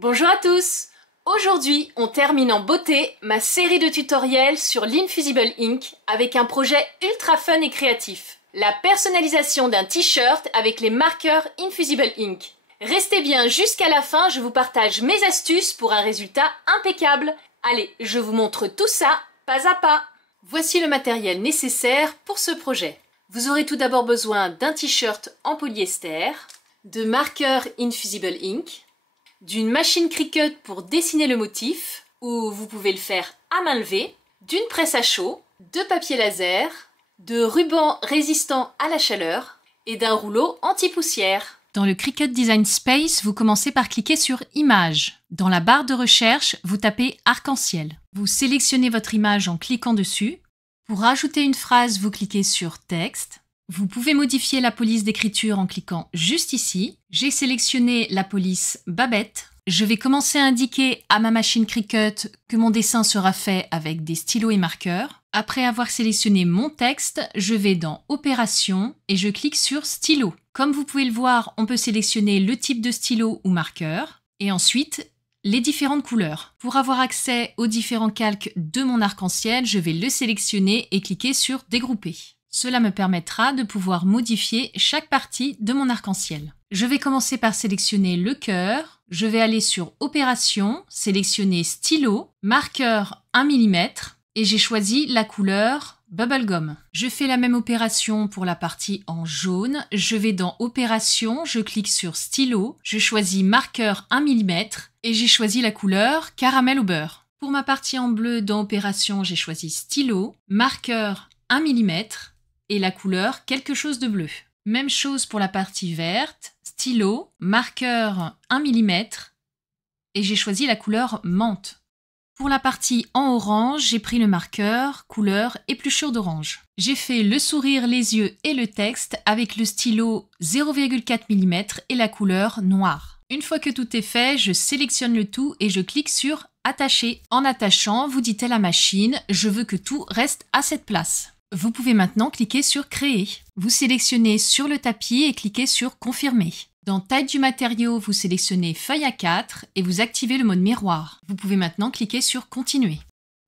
Bonjour à tous! Aujourd'hui, on termine en beauté ma série de tutoriels sur l'Infusible Ink avec un projet ultra fun et créatif. La personnalisation d'un t-shirt avec les marqueurs Infusible Ink. Restez bien jusqu'à la fin, je vous partage mes astuces pour un résultat impeccable. Allez, je vous montre tout ça, pas à pas. Voici le matériel nécessaire pour ce projet. Vous aurez tout d'abord besoin d'un t-shirt en polyester, de marqueurs Infusible Ink, d'une machine Cricut pour dessiner le motif, ou vous pouvez le faire à main levée, d'une presse à chaud, de papier laser, de ruban résistant à la chaleur et d'un rouleau anti-poussière. Dans le Cricut Design Space, vous commencez par cliquer sur Images. Dans la barre de recherche, vous tapez Arc-en-ciel. Vous sélectionnez votre image en cliquant dessus. Pour rajouter une phrase, vous cliquez sur Texte. Vous pouvez modifier la police d'écriture en cliquant juste ici. J'ai sélectionné la police Babette. Je vais commencer à indiquer à ma machine Cricut que mon dessin sera fait avec des stylos et marqueurs. Après avoir sélectionné mon texte, je vais dans Opération et je clique sur Stylo. Comme vous pouvez le voir, on peut sélectionner le type de stylo ou marqueur et ensuite les différentes couleurs. Pour avoir accès aux différents calques de mon arc-en-ciel, je vais le sélectionner et cliquer sur Dégrouper. Cela me permettra de pouvoir modifier chaque partie de mon arc-en-ciel. Je vais commencer par sélectionner le cœur. Je vais aller sur Opération, sélectionner Stylo, marqueur 1 mm et j'ai choisi la couleur Bubblegum. Je fais la même opération pour la partie en jaune. Je vais dans Opération, je clique sur Stylo, je choisis marqueur 1 mm et j'ai choisi la couleur Caramel au beurre. Pour ma partie en bleu, dans Opération, j'ai choisi Stylo, marqueur 1 mm et la couleur quelque chose de bleu. Même chose pour la partie verte, stylo, marqueur 1 mm et j'ai choisi la couleur menthe. Pour la partie en orange, j'ai pris le marqueur, couleur épluchure d'orange. J'ai fait le sourire, les yeux et le texte avec le stylo 0,4 mm et la couleur noire. Une fois que tout est fait, je sélectionne le tout et je clique sur Attacher. En attachant, vous dites à la machine « Je veux que tout reste à cette place ». Vous pouvez maintenant cliquer sur Créer. Vous sélectionnez sur le tapis et cliquez sur Confirmer. Dans Taille du matériau, vous sélectionnez Feuille A4 et vous activez le mode miroir. Vous pouvez maintenant cliquer sur Continuer.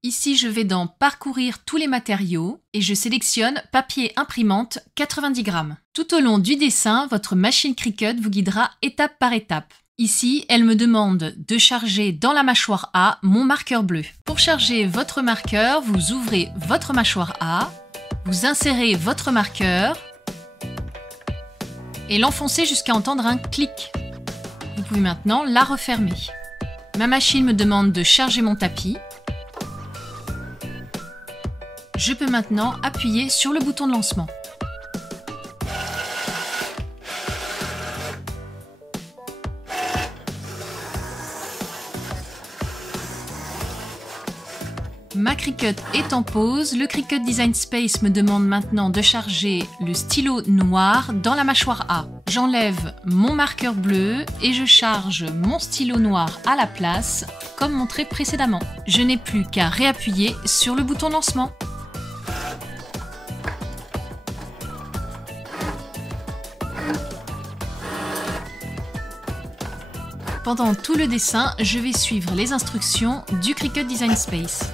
Ici, je vais dans Parcourir tous les matériaux et je sélectionne Papier imprimante 90 grammes. Tout au long du dessin, votre machine Cricut vous guidera étape par étape. Ici, elle me demande de charger dans la mâchoire A mon marqueur bleu. Pour charger votre marqueur, vous ouvrez votre mâchoire A, vous insérez votre marqueur et l'enfoncez jusqu'à entendre un clic. Vous pouvez maintenant la refermer. Ma machine me demande de charger mon tapis. Je peux maintenant appuyer sur le bouton de lancement. Ma Cricut est en pause, le Cricut Design Space me demande maintenant de charger le stylo noir dans la mâchoire A. J'enlève mon marqueur bleu et je charge mon stylo noir à la place, comme montré précédemment. Je n'ai plus qu'à réappuyer sur le bouton lancement. Pendant tout le dessin, je vais suivre les instructions du Cricut Design Space.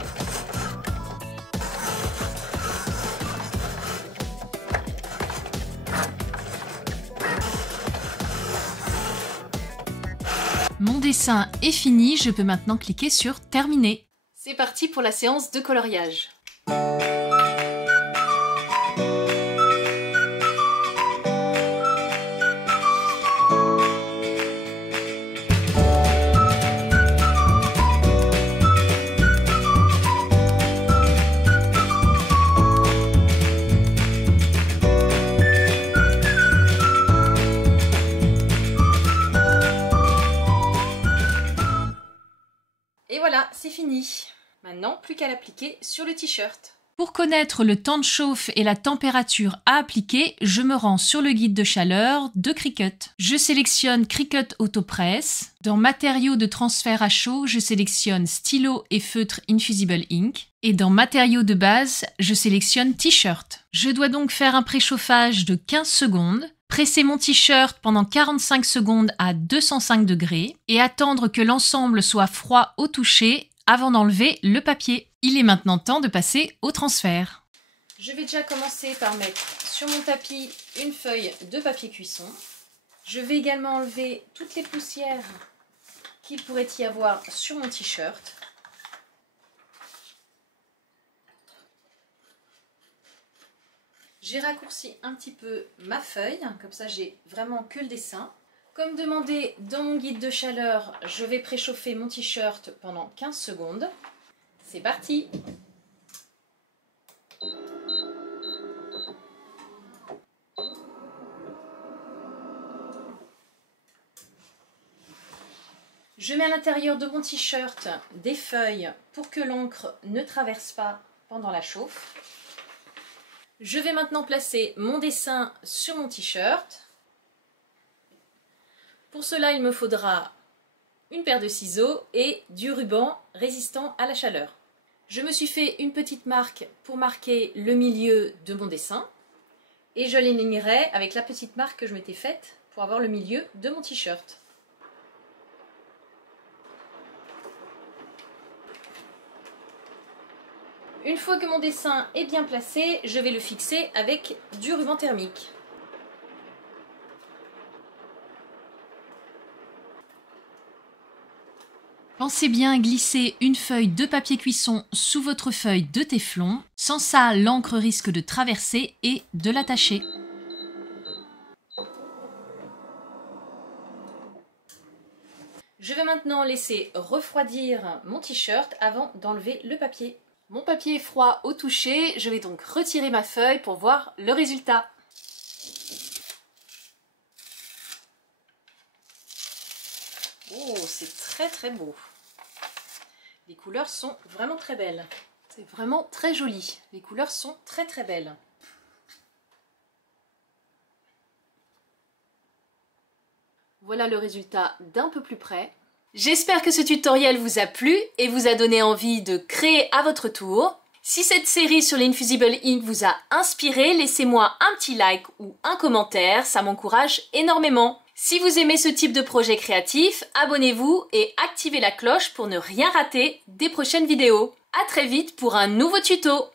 Mon dessin est fini, je peux maintenant cliquer sur Terminer. C'est parti pour la séance de coloriage. Et voilà, c'est fini. Maintenant, plus qu'à l'appliquer sur le t-shirt. Pour connaître le temps de chauffe et la température à appliquer, je me rends sur le guide de chaleur de Cricut. Je sélectionne Cricut Autopress. Dans Matériaux de transfert à chaud, je sélectionne stylo et feutre Infusible Ink. Et dans Matériaux de base, je sélectionne T-shirt. Je dois donc faire un préchauffage de 15 secondes. Presser mon t-shirt pendant 45 secondes à 205 degrés et attendre que l'ensemble soit froid au toucher avant d'enlever le papier. Il est maintenant temps de passer au transfert. Je vais déjà commencer par mettre sur mon tapis une feuille de papier cuisson. Je vais également enlever toutes les poussières qu'il pourrait y avoir sur mon t-shirt. J'ai raccourci un petit peu ma feuille, comme ça j'ai vraiment que le dessin. Comme demandé dans mon guide de chaleur, je vais préchauffer mon t-shirt pendant 15 secondes. C'est parti! Je mets à l'intérieur de mon t-shirt des feuilles pour que l'encre ne traverse pas pendant la chauffe. Je vais maintenant placer mon dessin sur mon t-shirt. Pour cela, il me faudra une paire de ciseaux et du ruban résistant à la chaleur. Je me suis fait une petite marque pour marquer le milieu de mon dessin et je l'alignerai avec la petite marque que je m'étais faite pour avoir le milieu de mon t-shirt. Une fois que mon dessin est bien placé, je vais le fixer avec du ruban thermique. Pensez bien à glisser une feuille de papier cuisson sous votre feuille de téflon. Sans ça, l'encre risque de traverser et de l'attacher. Je vais maintenant laisser refroidir mon t-shirt avant d'enlever le papier. Mon papier est froid au toucher, je vais donc retirer ma feuille pour voir le résultat. Oh, c'est très beau. Les couleurs sont vraiment très belles. C'est vraiment très joli. Les couleurs sont très belles. Voilà le résultat d'un peu plus près. J'espère que ce tutoriel vous a plu et vous a donné envie de créer à votre tour. Si cette série sur l'Infusible Ink vous a inspiré, laissez-moi un petit like ou un commentaire, ça m'encourage énormément. Si vous aimez ce type de projet créatif, abonnez-vous et activez la cloche pour ne rien rater des prochaines vidéos. À très vite pour un nouveau tuto.